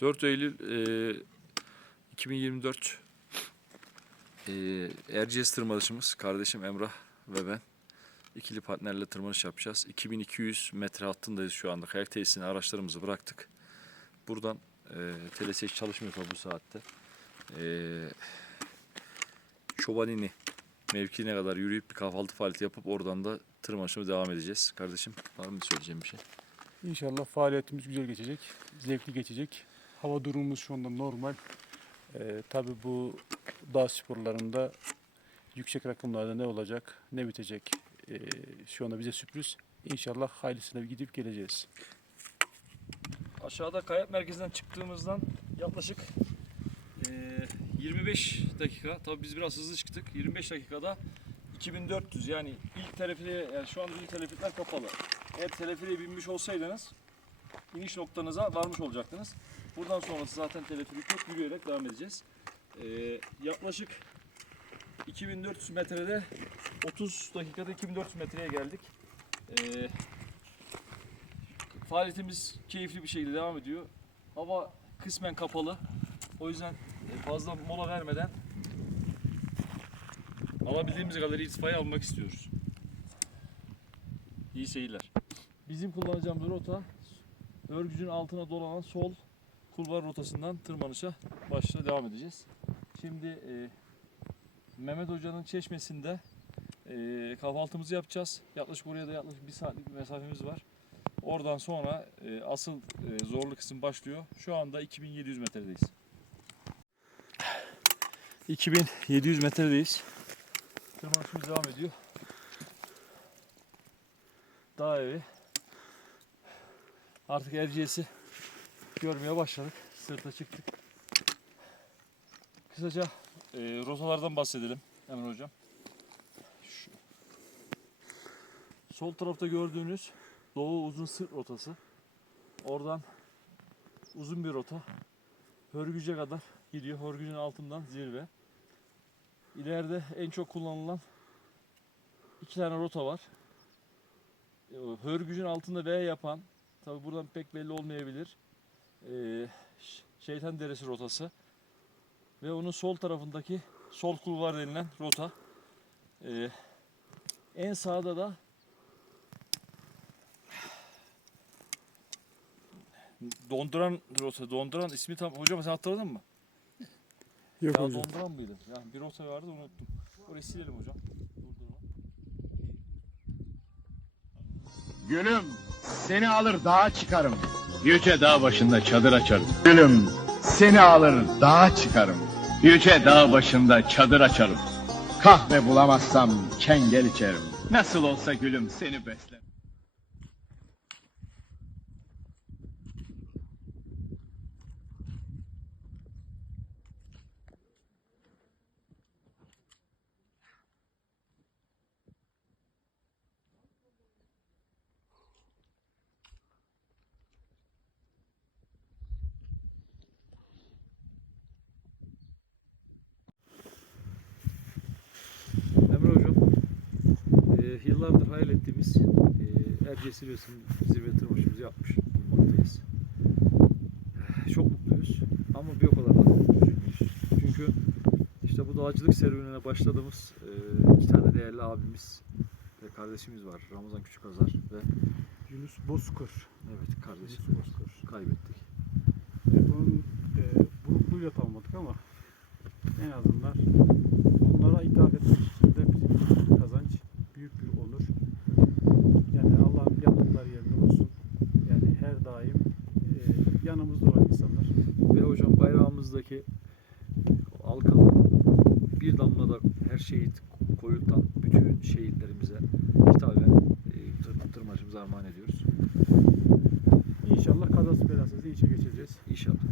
4 Eylül e, 2024 e, Erciyes tırmanışımız kardeşim Emrah ve ben ikili partnerle tırmanış yapacağız. 2200 metre hattındayız şu anda. Kayak tesisine araçlarımızı bıraktık. Buradan e, TLS çalışmıyor bu saatte. E, Çobanini mevkiine kadar yürüyüp bir kahvaltı faaliyeti yapıp oradan da tırmanışımıza devam edeceğiz. Kardeşim var mı söyleyeceğim bir şey? İnşallah faaliyetimiz güzel geçecek, zevkli geçecek. Hava durumumuz şu anda normal. Ee, tabii bu dağ sporlarında yüksek rakımlarda ne olacak, ne bitecek ee, şu anda bize sürpriz. İnşallah hayırlısına gidip geleceğiz. Aşağıda kayak merkezinden çıktığımızdan yaklaşık eee, 25 dakika, tabii biz biraz hızlı çıktık. 25 dakikada 2400 yani ilk teleferiye, yani şu anda ilk teleferikler kapalı. Eğer teleferiye binmiş olsaydınız iniş noktanıza varmış olacaktınız. Buradan sonrası zaten teleferik yok, yürüyerek devam edeceğiz. Eee, yaklaşık 2400 metrede 30 dakikada 2400 metreye geldik. Eee Faaliyetimiz keyifli bir şekilde devam ediyor. Hava kısmen kapalı. O yüzden e, fazla mola vermeden alabildiğimiz kadar irtifayı almak istiyoruz. İyi seyirler. Bizim kullanacağımız rota örgücün altına dolanan sol kulvar rotasından tırmanışa başla devam edeceğiz. Şimdi e, Mehmet Hoca'nın çeşmesinde e, kahvaltımızı yapacağız. Yaklaşık oraya da yaklaşık bir saatlik bir mesafemiz var. Oradan sonra e, asıl e, zorlu kısım başlıyor. Şu anda 2700 metredeyiz. 2700 metredeyiz. Tırmanışımız devam ediyor. Dağ evi. Artık Erciyes'i görmeye başladık. Sırta çıktık. Kısaca e, rotalardan bahsedelim Emre Hocam. Şu. Sol tarafta gördüğünüz Doğu uzun sırt rotası. Oradan uzun bir rota. Hörgüce kadar gidiyor. Hörgücün altından zirve. İleride en çok kullanılan iki tane rota var. Ee, Hörgücün altında V yapan, tabi buradan pek belli olmayabilir. Ee, Şeytan Deresi rotası. Ve onun sol tarafındaki sol kulvar denilen rota. Ee, en sağda da Donduran rota, donduran ismi tam hocam sen hatırladın mı? Yok ya donduran mıydı? Ya bir rota vardı unuttum. Orayı silelim hocam. Durdurma. Gülüm seni alır dağa çıkarım. Yüce dağ başında çadır açarım. Gülüm seni alır dağa çıkarım. Yüce dağ başında çadır açarım. Kahve bulamazsam çengel içerim. Nasıl olsa gülüm seni besler. Emre hocam, e, yıllardır hayal ettiğimiz e, Erciyes Zirvesi'nin zirve tırmanışımızı yapmış bulunmaktayız. Eh, Çok mutluyuz ama bir o kadar da üzgünüz. Çünkü işte bu dağcılık serüvenine başladığımız e, iki tane değerli abimiz ve kardeşimiz var. Ramazan Küçükazar ve Yunus Bozkır. evet kardeşim Yunus Bozkır. kaybettik. Evet, onun e, burukluğuyla tanımadık ama en azından onlara itaat etmek yanımızda olan insanlar. Ve hocam bayrağımızdaki o alkanın bir damla da her şehit koyultan bütün şehitlerimize hitaben e, tır- tırmanışımızı armağan ediyoruz. İnşallah kazası belasız işe geçireceğiz. İnşallah.